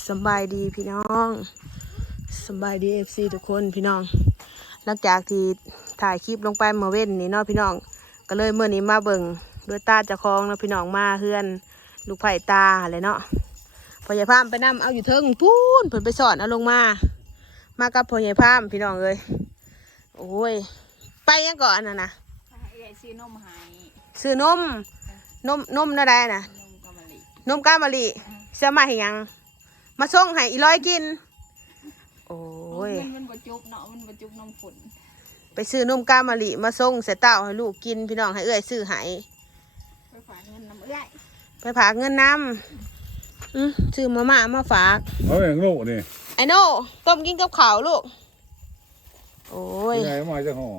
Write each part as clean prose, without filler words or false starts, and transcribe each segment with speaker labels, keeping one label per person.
Speaker 1: สบายดีพี่น้องสบายดีFCทุกคนพี่น้องหลังจากที่ถ่ายคลิปลงไปเมื่อเว้นนี่เนาะพี่น้องก็เลยเมื่อนี้มาเบิ่งด้วยตาเจ้าของเนาะพี่น้องมาเฮือนลูกไผ่ตาอะไรเนาะพ่อใหญ่พามไปนำเอาอยู่เทิงปูนเพิ่นไปสอนเอาลงมากับพ่อใหญ่พามพี่น้องเลยโอ้ยไปยังก่อนนะ
Speaker 2: ซื้อนมให้
Speaker 1: ซื้อนมนั่นใดน่ะนมกามะลิเสียมาให้ยังมาส่งให้อีร้อยกินโอ้ย
Speaker 2: มันบรรจุเนาะมันบรรจุนมฝน
Speaker 1: ไปซื้อนมกามะลิมาส่งใส่เต้าให้ลูกกินพี่น้องให้เอื้อยซื้อให้
Speaker 2: ไปฝากเงินน้ำเอื้อย
Speaker 1: ไปฝากเงินน้ำซื้อมาม่ามาฝาก
Speaker 3: เอาอย่างลูกนี่
Speaker 1: ไอโน่ต้มกินกับข้าวลูกโอ้ย
Speaker 3: ยังไงมาจะห่อ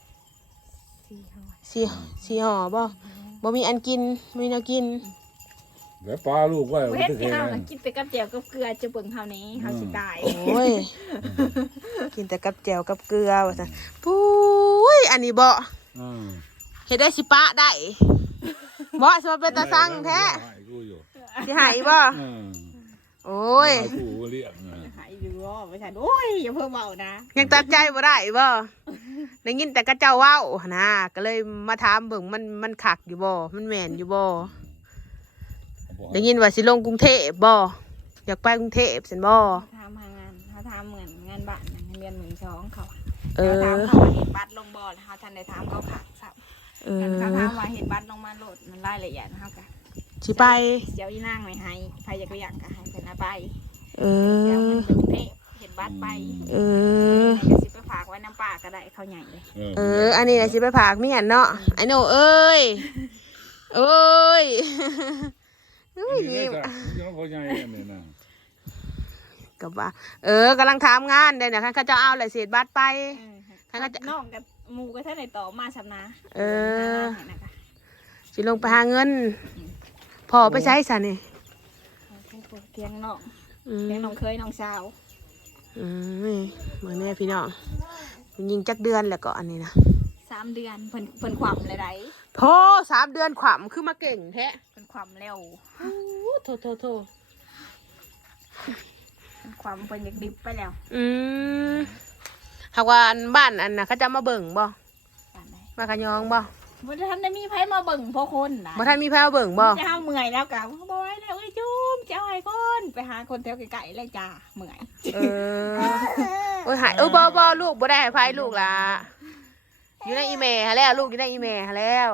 Speaker 1: สี่ห่อบ่มีอันกินมีแนวกิน
Speaker 3: เดี๋ยวปลาลูกไว้
Speaker 2: เฮ็ดที่เฮากินแต่กับแจ่วกับเกลือจะเบิ่งเฮานี้เฮาสิตาย
Speaker 1: โอ้ยกินแต่กับแจ่วกับเกลือว่าซั่นปุ้ยอันนี้บ่เฮ็ดได้สิปะได้บ่สิมาเป็นตาสั่งแท้สิหายบ่โอ้ย
Speaker 3: กูเรียก
Speaker 2: หายอยู่บ่ไม่ใช่โอ้ยอย่าเพิ่งเว้านะ
Speaker 1: ยังตัดใจบ่ได้บ่ได้ยินแต่กระเจ้าเว้านะก็เลยมาถามเบิ่งมันคักอยู่บ่มันแม่นอยู่บ่ได้ยินว่าสิลงกรุงเทพบ่อยากไปกรุงเทพซั่นบ่
Speaker 2: ถามหางานเขาถามเหมือนงานบ้านเงินเดือน12,000เขาถามเขาเฮ็ดบัตรลงบ่เฮาทันได้ถามเขาคักซับเขาถามว่าเฮ็ดบัตรลงมาโหลดมันรายละเอียดเฮาก็
Speaker 1: สิไป
Speaker 2: เดี๋ยวอีนางไว้ให้ใครอยากไปอยากก็ให้เพิ่นเอาไป
Speaker 1: เดี๋
Speaker 2: ยวมันกรุงเทพเฮ็ดบัตรไปก็สิไปฝากไว้น้ำป้าก็ได้เขาใหญ่เลย
Speaker 1: อันนี้น่ะสิไปฝากเมียนเนาะไอ้โน่เอ้ยเอ้ย
Speaker 3: นี่ยังพอใหญ่เนี่ยนะ
Speaker 1: กับว่ากำลังทำงานได้เนี่ยเขาจะเอาอะไรเศษบัตรไป
Speaker 2: เขาจะน้องกับหมูก็ท่านไหนต่อมาชำนา
Speaker 1: สิลงไปหาเงินพอไปใช้ซะนี่
Speaker 2: เทียงน้องเคยน้องสาว
Speaker 1: เมื่อแม่พี่น้องยิงจักเดือนแล้วก็อันนี้นะ
Speaker 2: 3 เดือนเพิ่นขวัญเลยได้
Speaker 1: โธ่3 เดือนขวัญคือมาเก่งแท้
Speaker 2: เพิ่นขวัญเร็ว
Speaker 1: โธ่
Speaker 2: ขวัญเพิ่นอยากดิบไปแล้ว
Speaker 1: หากว่าบ้านอันน่ะเขาจะมาเบิ่งบ่มาขยองบ่
Speaker 2: ท่านได้มีไผมาเบิ่งพ่อคนนะ
Speaker 1: ท่านมีไผมาเบิ่งบ่
Speaker 2: จะเฮาเมื่อยแล้วกับบ่ไหวแล้วจุ่มจะเอาให้คนไปหาคนแถวไกลๆเลยจ้าเมื่อย
Speaker 1: โอ้ยหายบ่ลูกบ่ได้ให้ไผลูกล่ะอยู่ในอีเมลแล้วลูกอยู่ในอีเมลแล้ว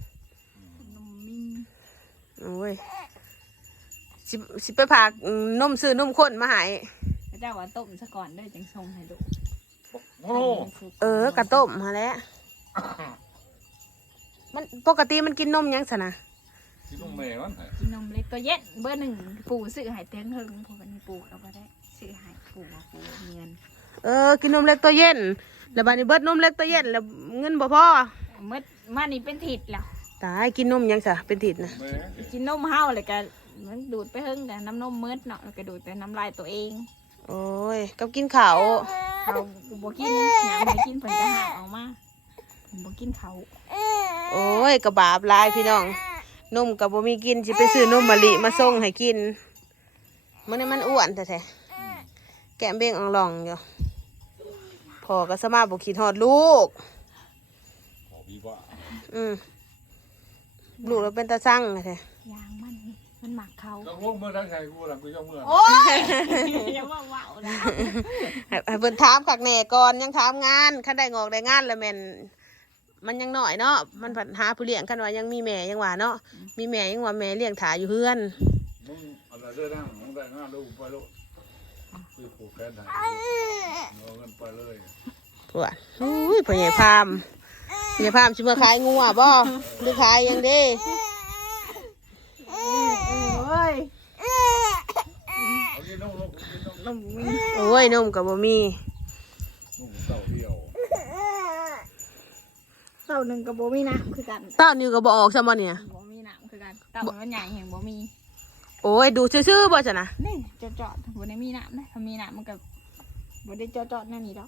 Speaker 1: โอ้ยสิไปพากนมซื้อนมข้นมาให้
Speaker 2: เจ้าว่าต้มซะก่อนได้จังส่งให้ลูก
Speaker 1: กระต้มมาแล้วมันปกติมันกินนมยังสนะ
Speaker 3: กินนมแม่มัน
Speaker 2: กินนมเล็กตัวเย็นเบอร์ 1ปู่ซื้อให้เต็งเฮิงพวกนี้ปู่เอาไปได้ซื้อให้ปู่เงิน
Speaker 1: กินนมเล็กตัวเย็นแล้วบัดนี้เบิดนมเล็กตัวเย็นแล้วเงินบ่พอ
Speaker 2: มืดมานี่เป็นถิดแล้ว
Speaker 1: ตายกินนมยังซะเป็นถิดนะ
Speaker 2: กินนมเฮาเลยกันมันดูดไปเฮิงแต่น้ำนมมืดเนาะแล้วก็ดูดแต่น้ำลายตัวเอง
Speaker 1: โอ้ยกับกินข้าว
Speaker 2: เขาบ่กินหยังไม่กินเพิ่นก็หาออกมาบ่กินเขา
Speaker 1: โอ้ยกระบาบลายพี่น้องนมกับบ่มีกินสิไปซื้อนมมะลิมาส่งให้กินมันอ้วนแท้ๆแก้มเบ่งอ่องๆอยู่พอก็สมาบ่คิดฮอดลูกลูกเราเป็นตาสั่งแท้
Speaker 2: ยางมันหมักเขา
Speaker 3: ต้องลงเมื่อทั้งใจกูหลังกูย่อมเมื่อ
Speaker 2: โอ้ยอย่าว่าว้าวนะ
Speaker 1: ให้เพิ่นถามคักแน่ก่อนยังถามงานคันได้งอกได้งานแล้วแม่นมันยังหน่อยเนาะมันผัดหาผู้เลี้ยงกันว่ายังมีแม่ยังว่าเนาะมีแม่ยังว่าแม่เลี้ยงถ่ายอยู่เฮือน
Speaker 3: มึงอะไรเด้อนั่งมึงได้งานลูกไปลูกคือผูกแขนได้เอาเงินไปเลย
Speaker 1: ปวดอุ้ยพ่อใหญ่พามชิมาขายงัวบ่หรือขายยังเด้โอ้ยนมกับบ่มี
Speaker 2: เต่าหนึ่งกับบ่มีน้ำคือกัน
Speaker 1: เต่านี่ก็บ่ออกใช่ไหมเนี่ย
Speaker 2: บ่มีน้ำคือกันเต่ามันใหญ่แห่งบ่มี
Speaker 1: โอ้ยดูซื่อๆบ่จ้ะนะ
Speaker 2: นี่จอดบ่ได้มีน้ำนะถ้ามีน้ำมันกับบ่ได้จอดนั่นนี่ดอก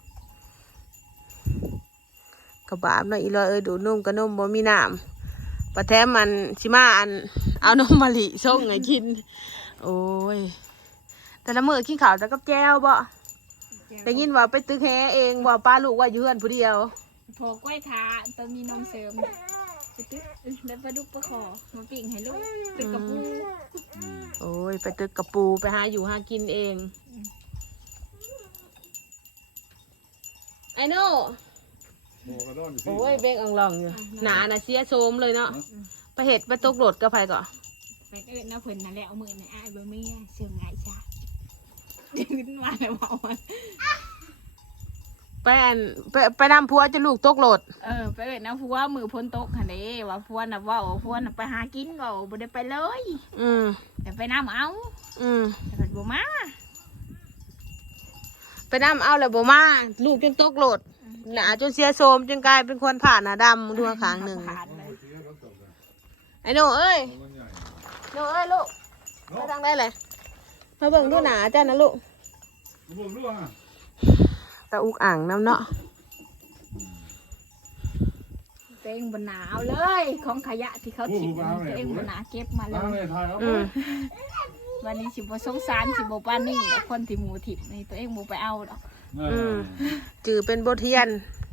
Speaker 1: กระบาบเนาะอีลอยดูนมกับนมบ่มีน้ำปะแถมมันชิมาเอานมมะลิส่งให้กินโอ้ยแต่ละมื้อกินข้าวแต่กับแจ่วบ่ได้ยินว่าไปตึกแฮเองบ่ป้าลูกว่าอยู่เฮือนผู้เดียว
Speaker 2: พอกล้วยทาตัวมีนมเสริมไปตึ๊ดแล้วปลาดุกปลาคอมาปิ้งให้ลูกตึกกับปู
Speaker 1: โอ้ยไปตึกกับปูไปหาอยู่หากินเองไอ้โน่
Speaker 3: โมกระดอนสิ
Speaker 1: โอ้ยเบ่งอ่องลองอยู่หนาน่ะเสียโสมเลยเนาะไปเห็ดไปตกโดดกับไผก่อ
Speaker 2: เป็นน้าเพิ่นนั่นแหละเอามือในอ้ายบ่มีเสื่อมไงชายืนมาแล้วบอกว่า
Speaker 1: ไปนำผัวจะลูกตกโหลด
Speaker 2: ไปเอิ้นน้าผัวมือพ้นโต๊ะหั่นเด้ว่าผัวน่ะเว้าผัวน่ะไปหากินเว้าบ่ได้ไปเลย แต่ไปน้ำเอาแต่เพิ่นบ่มา
Speaker 1: ไปนำเอาแล้วบ่มาลูกจนตกโหลดหนาจนเสียโสมจนกลายเป็นคนผ่าหน้าดำดวงขางหนึ่ง
Speaker 2: ผ่านเลย
Speaker 1: ไอ้โน่เอ้ย
Speaker 3: มันใหญ่
Speaker 1: โน่เอ้ยลูกมาทางได้เลยมาเบิ่งดูหนาจ้านะลูก
Speaker 3: บุกด้วย
Speaker 1: ตะอุกอ่างน้ำเนาะ
Speaker 2: ตัวเองบ่หนาวเลยของขยะที่เขาทิ้งตัวเองบ่หนาเก็บมาเล
Speaker 3: ล้าง
Speaker 2: ย
Speaker 3: เลยทายเอาไป
Speaker 2: วันนี้สิบ่สงสารสิบ่ปานนี้แต่คนที่หมูทิพย์นี่ตัวเองบ่ไปเอาดอก
Speaker 1: จือเป็นบทเรียน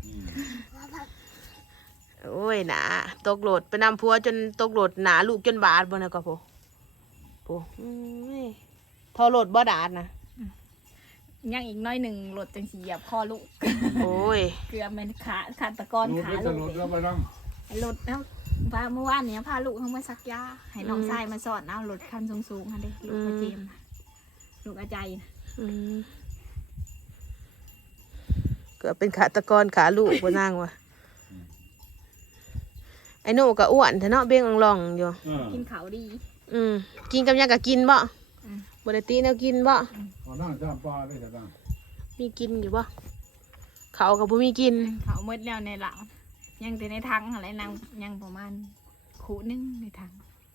Speaker 1: โอ้ยหนาตกโหลดไปนำผัวจนตกโหลดหนาลูกจนบาดบ่นะก็โอ้ทอโหลดบ่ดาดนะ
Speaker 2: ยังอีกน้อยหนึ่งรถจังสิเหยียบคอลูก
Speaker 1: โอ้ย
Speaker 2: เกลือมันขาตะกอน
Speaker 3: รถ
Speaker 2: ขา
Speaker 3: ไม่จะ
Speaker 2: ลู
Speaker 3: ร
Speaker 2: ก
Speaker 3: ถแล้วไปนั่ง
Speaker 2: รถแล้วพาเมื่อวานเนี่ยพาลูกเขามาซักยาให้น้องชายมาสอนเอารถคันสูงๆค่ะเด้ลูกมาเจมส์ลูกอาใจนะ
Speaker 1: เกิดเป็นขาตะกอนขาลูกบ่นางวะไอ้โน่ก็อ้วนแต่เนาะเบ้งอ่องๆอยู่
Speaker 2: กินเขาวดี
Speaker 1: กินกับหยังก็กินบ่บ่ได้ตีแนวกินบ่
Speaker 3: ขอนั่งจ้ามปลาได้จะนั่ง
Speaker 1: มีกินอยู่บ่เขาก็บ่มีกิน
Speaker 2: เขาเมื่อแล้วในหลังยังแต่ในถังอะไรนางยังประมาณขู่นึงในถัง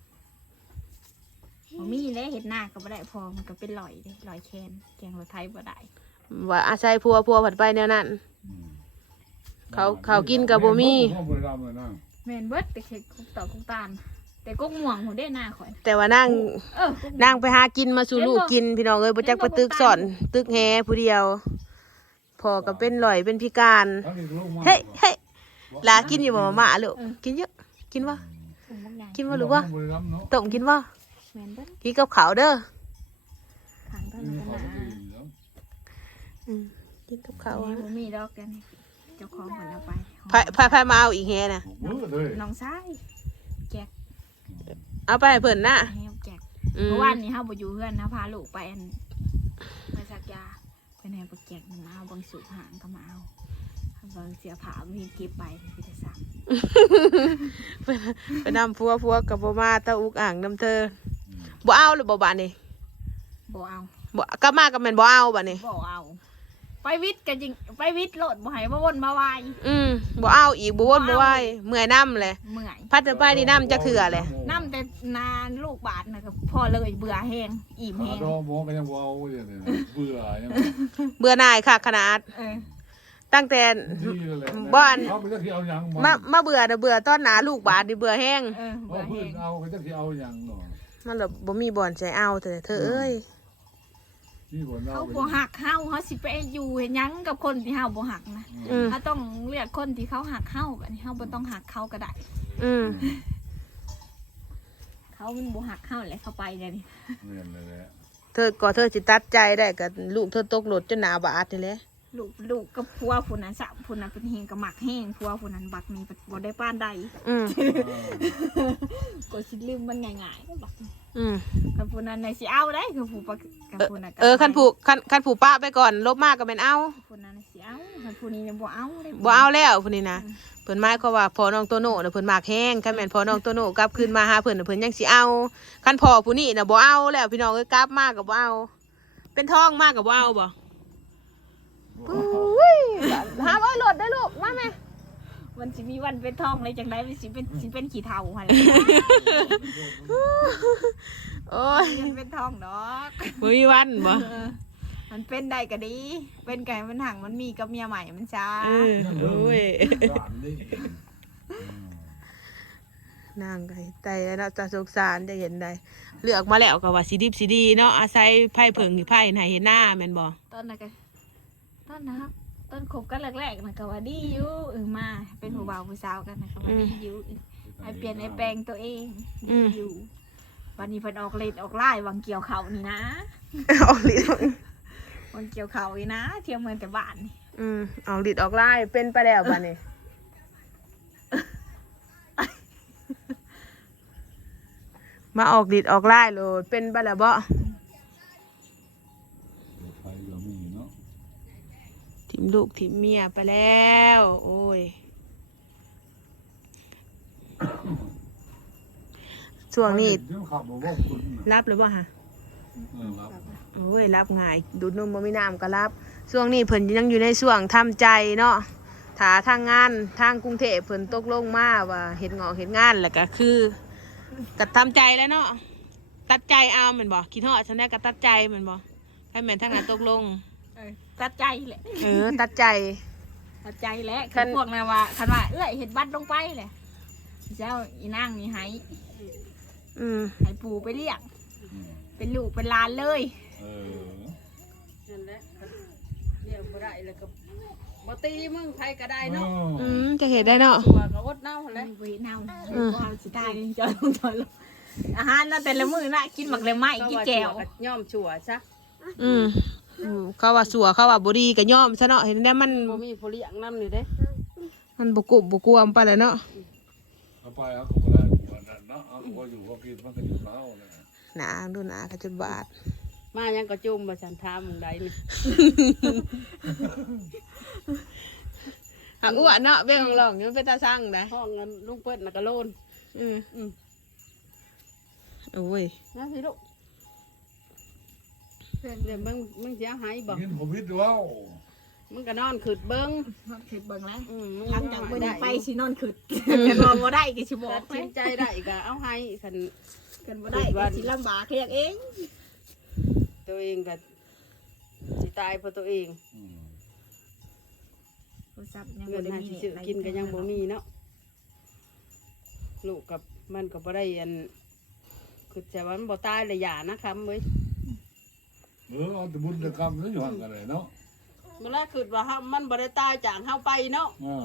Speaker 2: บ่มีเลยเห็ดหน้าก็บ่ได้พอมันก็เป็นลอยเลยลอยแคนแกงรถไทยบ่ได้
Speaker 1: ว่าอาศัยผัวผัดไปแนวนั้นเขากินกับบ่มี
Speaker 3: ห้องบริการเลยนั่ง
Speaker 2: แม่นเบิดแต่เข็ดกุกต่อกุกตาลแต่กุกม่วงหัวได้หน้าข่อย
Speaker 1: แต่ว่านั่ง
Speaker 2: กุกม่วง
Speaker 1: นั่งไปหากินมาสู่ลูกกินพี่น้องเอ้ยบ่จักไปตึกสอนตึกแฮผู้เดียวพอก็เป็นหล่อยเป็นพิการ
Speaker 3: ทั้งนี้ลูกมา
Speaker 1: เฮ้ยเฮ้ยหลากินอยู่บ่มาลูกกินเยอะกินบ่
Speaker 2: ถุงบางอย่าง
Speaker 1: กินบ่หรือว่า
Speaker 3: บริการเนาะ
Speaker 1: ต้มกินบ่
Speaker 2: แม่นเบิด
Speaker 1: กินกับข้าวเด้อ
Speaker 2: ขังเท่า
Speaker 3: มี
Speaker 2: นั้น
Speaker 3: ขอ
Speaker 2: ก็
Speaker 3: ง
Speaker 2: หนา
Speaker 3: ดีแล้ว
Speaker 1: กินกับข้าว
Speaker 2: นี่บ่มีดอกกันเจ้าของคนเอาไป
Speaker 1: พายมาเอาอีกแฮน่ะ
Speaker 3: มือเลย
Speaker 2: น้องชาย
Speaker 1: เอาไปให้เพิ่นน่ะ
Speaker 2: ให้เอาแจกเมื่อวานนี้เฮาบ่อยู่เฮือนนะพาลูกไปไปสักยาเป็นให้บ่แจกมันเอาบางสูบหางก็มาเอาบางเสียผ้ามีเก็บไปพี่ได้สั่ง
Speaker 1: ไปนำผัวกับบ่มาตะอุกอ่างนำเธอบ่เอาหรือบ่บาดนี่
Speaker 2: บ่เอา
Speaker 1: บ่กลับมาก็แม่นบ่เอาบาดนี่
Speaker 2: บ่เอาไปวิทย์กันจริงไปวิทย์โลดบ่ให้มาวนมาวาย
Speaker 1: บ่เอาอีกบ่วนบ่ไหวเมื่อยน้ำเลย
Speaker 2: เมื่อย
Speaker 1: พัดไปนี่น้ำจะเถื่อเลย
Speaker 2: น้ำแต่นานลูกบาทนะก็พอเลยเบื่อแห้งอิ่มแห้ง
Speaker 3: ดอหมอก็ยังว้าวอย่างนี้เบื่อยัง
Speaker 1: เบื่อหน่ายค่ะขนาด ตั้งแต่
Speaker 3: นี่เลย
Speaker 1: บ้าน
Speaker 3: เขาไปจะที่เอาอย่าง
Speaker 1: มาเบื่อนะเบื่อตอนหนาลูกบาดนี่เบื่อแห้ง
Speaker 2: เบื่อ
Speaker 3: เพื่
Speaker 2: แห้
Speaker 3: อน
Speaker 2: ง
Speaker 3: เอาก็จะที่เอาอย่างหน่อย
Speaker 1: มันแบบบ่มีบ่อนใจเอาแต่เธอเอ้ย
Speaker 3: ที่บนเรา
Speaker 2: เขาบ่หักเฮาเขาสิไปอยู่เห็นยังกับคนที่เฮาบ่หักนะเขาต้องเลือกคนที่เขาหักเฮาแบบนี้เฮาบ่ต้องหักเขาก็ได้ เขามันบ่หักเฮาแหละเขาไปเดี๋ยวนี้
Speaker 3: เรียนเลยแหละ
Speaker 1: เธอสิตัดใจได้กับลูกเธอตกรถจนหนาบาดนี่แหละ
Speaker 2: ลูกกับผัวผู้นั้นสะผู้นั้นเป็นเฮงกับหมักแห้งผัวผู้นั้นบักนี่บ่ได้ป้านใดก็สิลืมมันง่ายๆก็บักกับผู้นั้นน่ะสิเอาได้คือผู้กับผู้นั้น
Speaker 1: คันผูป้าไปก่อนลบมากก็แม่นเอา
Speaker 2: ผู้นั้นสิเอาคันผู้นี้บ่เอาได้
Speaker 1: บ่เอาแล้วผู้นี้นะเพิ่นหมายความว่าพอน้องโตโน่น่ะเพิ่นมากแห้งคันแม่นพอน้องโตโน่กลับคืนมาหาเพิ่นน่ะเพิ่นยังสิเอาคันพ่อผู้นี้น่ะบ่เอาแล้วพี่น้องเอ้ยกลับมาก็บ่เอาเป็นท้องมากก็บ่เอาบ่อุ้ยหาเอารถได้ลูกมาแม่
Speaker 2: มันสิมีวันเป็นทองเลยจังได๋มันสิเป็นขี้เฒ่าหั่น
Speaker 1: โอ้ย
Speaker 2: มันเป็นทองดอก
Speaker 1: บ่มีวันบ่
Speaker 2: มันเป็นได้ก็ดี เป็นไก่มันหังมันมีกับเมียใหม่มันช้า
Speaker 1: โอ้ย
Speaker 3: ด่านนี่
Speaker 1: นางไก่ไตแล้วเนาะจะสงสารจะเห็นได้เลือกมาแล้วก็ว่าสิดิบสิดีเนาะอาศัยไผ่เผิงที่ไผ่ไหนเห็นหน้าแม่นบ่
Speaker 2: ต้นนะกันต้นนะครับต้นคบกันแรกๆนะก็ว่าดีอยู่มาเป็นผู้บ่าวผู้สาวกันนะก็ว่าดีอยู่ไอเปลี่ยนไอแปลงตัวเองดีอยู่วันนี้เพิ่นออกเลดออกไล่วังเกี่ยวเขานี่นะ
Speaker 1: ออกฤทธิ์
Speaker 2: วังเกี่ยวเขานี่นะเที่ยวเมืองแต่บ้านนี่
Speaker 1: ออกฤทธิ์ออกไล่เป็นไปแล้วบัดนี้ มาออกฤทธิ์ออกไล่โลดเป็นไปแล้วบ่
Speaker 3: ไฟก็มีเนาะ
Speaker 1: ทิมลูกทิมเมียไปแล้วโอ้ยช่วงนี้
Speaker 3: เดี๋ยวขับมาว่าคุณน่ะ
Speaker 1: รับหรือเปล่าฮะ
Speaker 3: รับ
Speaker 1: โอ้ยรับง่ายดูดนมบ่มีน้ำก็รับช่วงนี้เพิ่นยังอยู่ในช่วงทำใจเนาะถ้าทางงานทางกรุงเทพเพิ่นตกลงมาว่าเฮ็ดงอกเฮ็ดงานแล้วก็คือก็ทำใจแล้วเนาะตัดใจเอาแม่นบ่คิดฮอดฉันได้ก็ตัดใจแม่นบ่ให้แม่นทางนั้นตกลง
Speaker 2: ตัดใจแหละ
Speaker 1: ตัดใจ
Speaker 2: ตัดใจแหละ
Speaker 1: คั
Speaker 2: คือน พวกนั้นว่าคันว่าเห็ดบัตรลงไปเลยเจ้าอีนางนี่ให้
Speaker 1: อืม
Speaker 2: ให้ปู่ไปเรียกเป็นลูกเป็นหลานเลย
Speaker 3: เออ
Speaker 4: นั่นแหละเรียกบ่ได้แล้วก็บ่ตีมึงใครก็ได้เนาะ
Speaker 1: จะเห็นได้เนาะ
Speaker 4: ตัวก็อดเน่าหั่นแห
Speaker 2: แล้
Speaker 4: ละ
Speaker 2: วไปเน่าความสิตายนี่จอยลงจอยลงอาหารน่ะแต่ละมื้อน่ะกินหมักเลยไม้กินแจ่ว
Speaker 4: ก็ย่อมชั่วซะ
Speaker 1: เขาว่าสัวเขาว่าบ่ดีก็ยอมซะเนาะเห็นได้มัน
Speaker 4: บ่มีผู้เลี้ยงนำนี่เด้
Speaker 1: มันบ่กุบบ่กวมไปแล้วเนาะ
Speaker 3: เอาไปเอาก็ได้วันนั้นเนาะเอาก็อยู่ก็กินมันก็อยู่แล้วเลย
Speaker 1: หนาดูหนาก็จนบาด
Speaker 4: มายังก็จุ่มบ่ฉันถามมึงได้นี่
Speaker 1: หางอ้วนเนาะเบ้ของหลองนี่มันเป็นตาสั่งนะ
Speaker 4: ห้องเงินลุงเปิ้นน่ะก็โลน
Speaker 1: อืม
Speaker 4: อืม
Speaker 1: โอ้ย
Speaker 4: นะสิลูกเดี๋ยวมึงสิเอาให้บ่
Speaker 3: กินผมพิษด้วย
Speaker 4: มึงก็นอนขึ้นเบิ่ง
Speaker 2: มันคือเบิ่งแล้ว
Speaker 4: มึง
Speaker 2: หลังจากมื้อนี้ไปสินอนขึ้นกันบ่บ่ได้ก็สิบอ
Speaker 4: ตั
Speaker 2: ก
Speaker 4: ดสินใจได้ก็เอาให้คัน
Speaker 2: กันบ่ได้ก็สิลำบากเรียกเอง
Speaker 4: ตัวเองก็สิตายเพราะตัวเอง
Speaker 2: โทรศัพท์ยัง
Speaker 4: เงิ
Speaker 2: บ่
Speaker 4: น
Speaker 2: ได้
Speaker 4: หา
Speaker 2: มี
Speaker 4: สิซื้อกินก็ยังบ่มีเนาะลูกกับมันก็บ่ได้อันคือแต่ว่ามันบ่ตายเลยอย่านะครับเว้ย
Speaker 3: เอาแต่บุญแต่กรรมแล้วอยู่ห่างกันเลยเนาะ
Speaker 4: เมื่อแรกคือว่ามันบ่ได้ตายจากเฮาไปเนาะ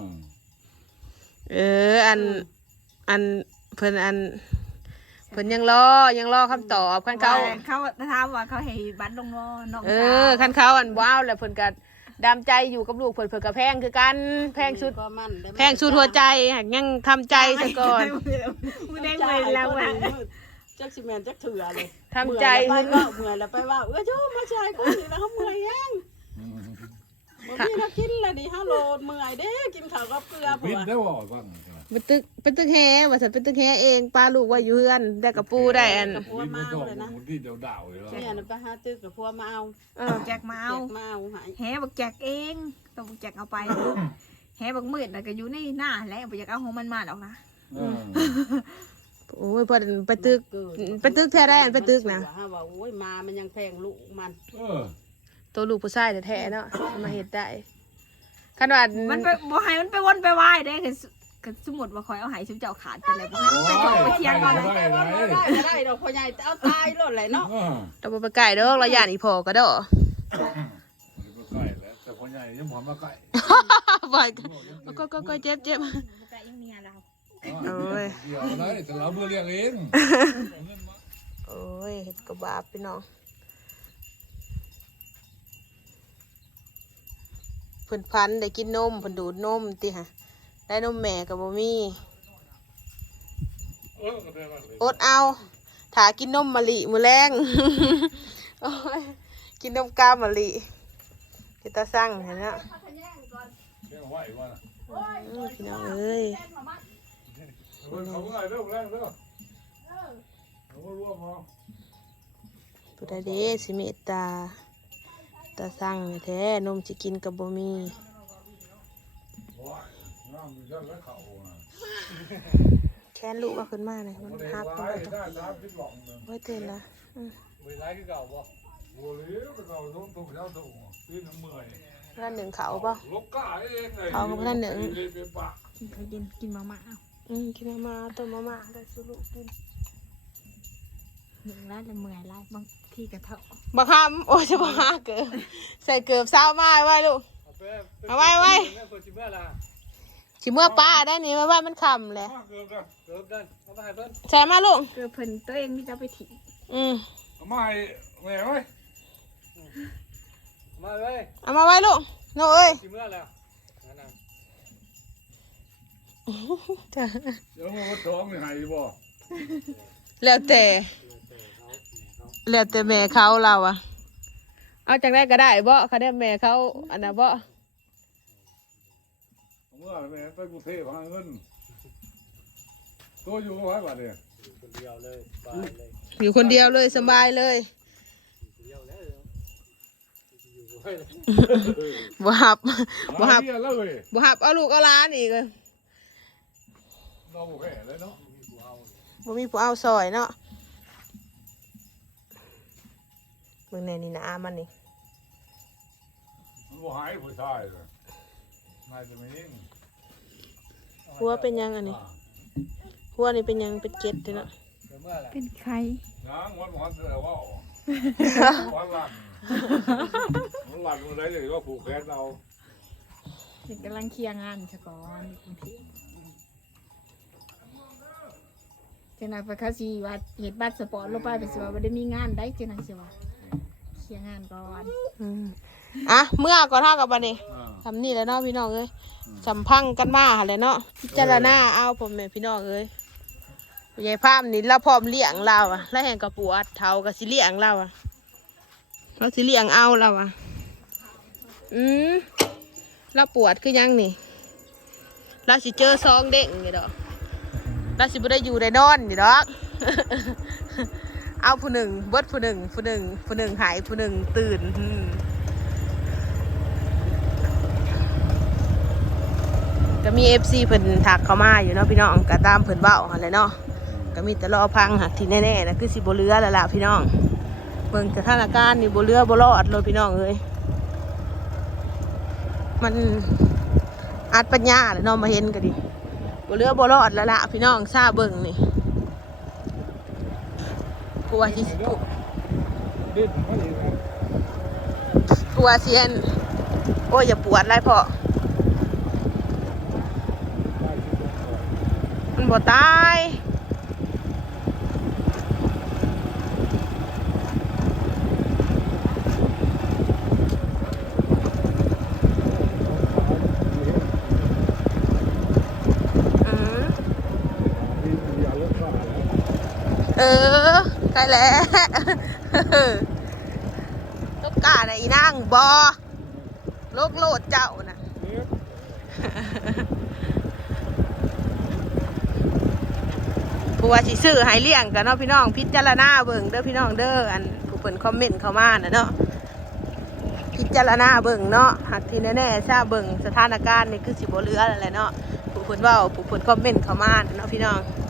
Speaker 1: อันเพิ่นยังรอคำตอบคันเขา
Speaker 2: เขาถามว่าเขาให้บัตรลงน้องสาว
Speaker 1: คันเขาอันว้าวแล้วเพิ่นก็ดามใจอยู่กับลูกเพิ่นก็แพงคือกันแพงสุด
Speaker 4: ก็มันได้
Speaker 1: แพงสุดหัวใจหากยังทำใจซะก่อน
Speaker 2: มือแดงเลยแล้วว่า
Speaker 4: จักสิแม่นจักเถื่อเลย
Speaker 1: ทำใจ
Speaker 4: เมื่อยแล้วไปว่าเมื่อยแล้วไปว่าโยมาชายกูนี่แล้วเขาเมื่อยแฮงบ่มีนักกินแล้วนี่ฮาโลดเมื่อยเด้กินข้าวกับเกลือ
Speaker 3: พิ
Speaker 4: ผั
Speaker 3: ษ
Speaker 4: ว
Speaker 3: ได้บ่ฟัง
Speaker 1: เป็นตึกแฮว่าฉันเป็นตึกแฮเองปลาลูกว่าอยู่เฮือนได้กับปูได้อัน
Speaker 3: พิษไม่ชอบมันที่เดาเดาเลย
Speaker 4: แม่น่ะไปหาตึกกับผัวมาเอา
Speaker 2: แจกมาเอา
Speaker 4: แจกมาเอาให้
Speaker 2: แหบักแจกเองต้องบักแจกเอาไปแหบักมืดน่ะก็อยู่ในหน้าแล้วบักแจกเอาของมันมาหรอกนะ
Speaker 1: โอ้ยพอไปตึกแท้ได้อันไปตึกนะ
Speaker 4: ฮะว่าโอ้ยมามันยังแพงลูกมัน
Speaker 1: ตัวลูกผู้ชายแท้ๆเนาะมาเฮ็ดได้คันว่า
Speaker 2: มันไปบ่ให้มันไปวนไปวายได้คือสมมุติว่าคอยเอาให้ชุบเจ้าขาดไปเลยบ่ให้มันไปจบไปเทียงก่อนเลย
Speaker 4: ได้ว่าบ่ได้ก็ได้ดอกพ่อใหญ่เอาตายโลดเลยเนาะ
Speaker 1: เราบ่ไปไกลเด้อเราย่านอีพ่อก็เด้อ
Speaker 3: ไก่แล้วแต่คนใหญ่ยังผอมมาไก่
Speaker 1: บ่อยก็เจ็บ
Speaker 2: บ่ไกลยังเมียเรา
Speaker 3: เดี๋ยวได้แต่เราเมื่อเรียกเอง
Speaker 1: โอ้ยเฮ็ดก็บาปพี่น้องเพิ่นพันได้กินนมเพิ่นดูดนมติฮะได้นมแม่ก็บ่มีอดเอาถ้ากินนมมะลิมื้อแรง โอ้ยกินนมกามะลิที่ตาสั่งเห็นเนาะ
Speaker 3: เรียกไหวว่า
Speaker 1: พี่น้องเอ้ย
Speaker 3: เขาไงเริ่มแรงเริ่มเขาก็ร่วมมา
Speaker 1: ผู้ใดเด้สิเมตตาตาสั่งแท้นมสิกินกับบ่มี
Speaker 3: ว้ายน้ำมีเยอะแล้วเขา
Speaker 1: แค้นลูกว่าขึ้นมาเลยมันฮับ
Speaker 3: ได้ได้น้ำพิษหลงเลย
Speaker 1: ไว้เต้นละ
Speaker 3: เวลาที่เก่าบ่โอ้ยไปเก่าต้องตุ้มเจ้าตุ้มพี่น้ำเมื่อย
Speaker 1: ร้านหนึ่งเขาเปล่า
Speaker 3: ลกก้าเองไง
Speaker 1: เขาก็บ่ทันหนึ่ง
Speaker 2: เคยกินมาม่าเอา
Speaker 1: กินมาต้มมาได้สุลูกกิน
Speaker 2: หนึ่งแล้วเลยเมื่อยไล่บางทีกระเทาะ
Speaker 1: บักฮามโอ้ยจะบักฮาเกิบใส่เกือบเศร้ามาไว้ลูกเอาไว้ไว้ชิเมื่อป้าได้นี่ไว้มันคำเลย
Speaker 3: เกือบได้เอามาให้เพิ่น
Speaker 1: ใส่มาลูก
Speaker 2: เกิดเพิ่นตัวเองไมแต่จะไปถิ่
Speaker 3: เอามาให้แม่ไว้มาเลย
Speaker 1: เอามาไว้ลูกโน้เอ้ย
Speaker 3: สิเมื่อแล้วเดี๋ยวมันท้องนี่หายบ่
Speaker 1: แล้วแต่แม่เขาเราอะเอาจากได้ก็ได้บ่เขาได้แม่เขาอันนั้นบ่
Speaker 3: เมื่อแม่ไปกรุงเทพหาเงินตัวอยู่กับใครบ้านเนี่ย
Speaker 1: อยู่คนเดียวเลยสบายเลยบ่หับ
Speaker 3: บ่หับแล้วเว้ย
Speaker 1: บ่หับเอาลูกเอาหล้านอีกเลย
Speaker 3: เราบ่แก่เลยเนาะ
Speaker 1: บ่มีผู้เอาซอยเนาะเบิ่งแน่นี่นะมันนี่
Speaker 3: มันบ่หายผู้ชายเลยนายจะไม่ยิ่ง
Speaker 1: หัวเป็นยังอันนี้หัวนี่เป็นยังเป็นเกล็ดเด้อเนาะ
Speaker 2: เป็นใคร
Speaker 3: น้ำวันแต่ว่าวันหลังมันหลังอะไรเลยว่าผูกแขนเรา
Speaker 2: เด็กกำลังเคลียร์งานซะก่อนบางทีเจ้าหน้าที่เขาสิว่าเหตุบัตรสปอร์ตลงไปเป็นสิว่าบ่ได้มีงานได้เจ้าหน้าที่สิว่าเคลียร์งานก่อน
Speaker 1: อ่ะเมื่อก่อนเท่ากับบัดนี้ทำนี่แหล้วเนาะพี่น้องเอ้ยสัมพังกันมาหั่นแหละเนาะพิจารณาเอาผมแม่พี่น้องเอ้ยยายพามนี่เราพร้อมเลี้ยงเราอ่ะแล้วแห่งกระปูอัดเท้ากับสิเลี้ยงเราอ่ะเราสิเลี้ยงเอาเราอ่ะเราปวดคือยังนี่เราสิเจอซองเด้งนี่ดอกเราสิบ่ได้อยู่ได้นอนนี่ดอก เอาผู้หนึ่งเบิดผู้หนึ่งหายผู้หนึ่งตื่นก็มี FC เพิ่นถักเข้ามาอยู่เนาะพี่น้องก็ตามเพิ่นเว้าหั่นแหละเนาะก็มีแต่รอพังหักที่แน่ๆนะคือสิบ่เหลือแล้วล่ะพี่น้องเบิ่งสถานการณ์นี่บ่เหลือบ่รอดเลยพี่น้องเอ้ยมันอาจปัญญาแหละเนาะมาเห็นก็ดิบ่เหลือบ่รอดแล้วล่ะพี่น้องซาเบิ่งนี่กลัวสิ
Speaker 3: ดิ้นไม่ดีนะ
Speaker 1: กลัวเสียนโอ้ยอย่าปวดไรพ่อมันบ่ตายใช่แล้วลูกกาไหนนั่งบอโลกโลดเจ้านะผู้ว่าสิซื้อให้เลี้ยงกันเนาะพี่น้องพิจารณาเบิ่งเด้อพี่น้องเด้ออันผู้เพิ่นคอมเมนต์เข้ามาน่ะเนาะพิจารณาเบิ่งเนาะหากที่แน่ๆทราบเบิ่งสถานการณ์นี่คือสิบ่เหลือแล้วแหละเนาะผู้เพิ่นเว้าผู้เพิ่นคอมเมนต์เข้ามาน่ะเนาะพี่น้อง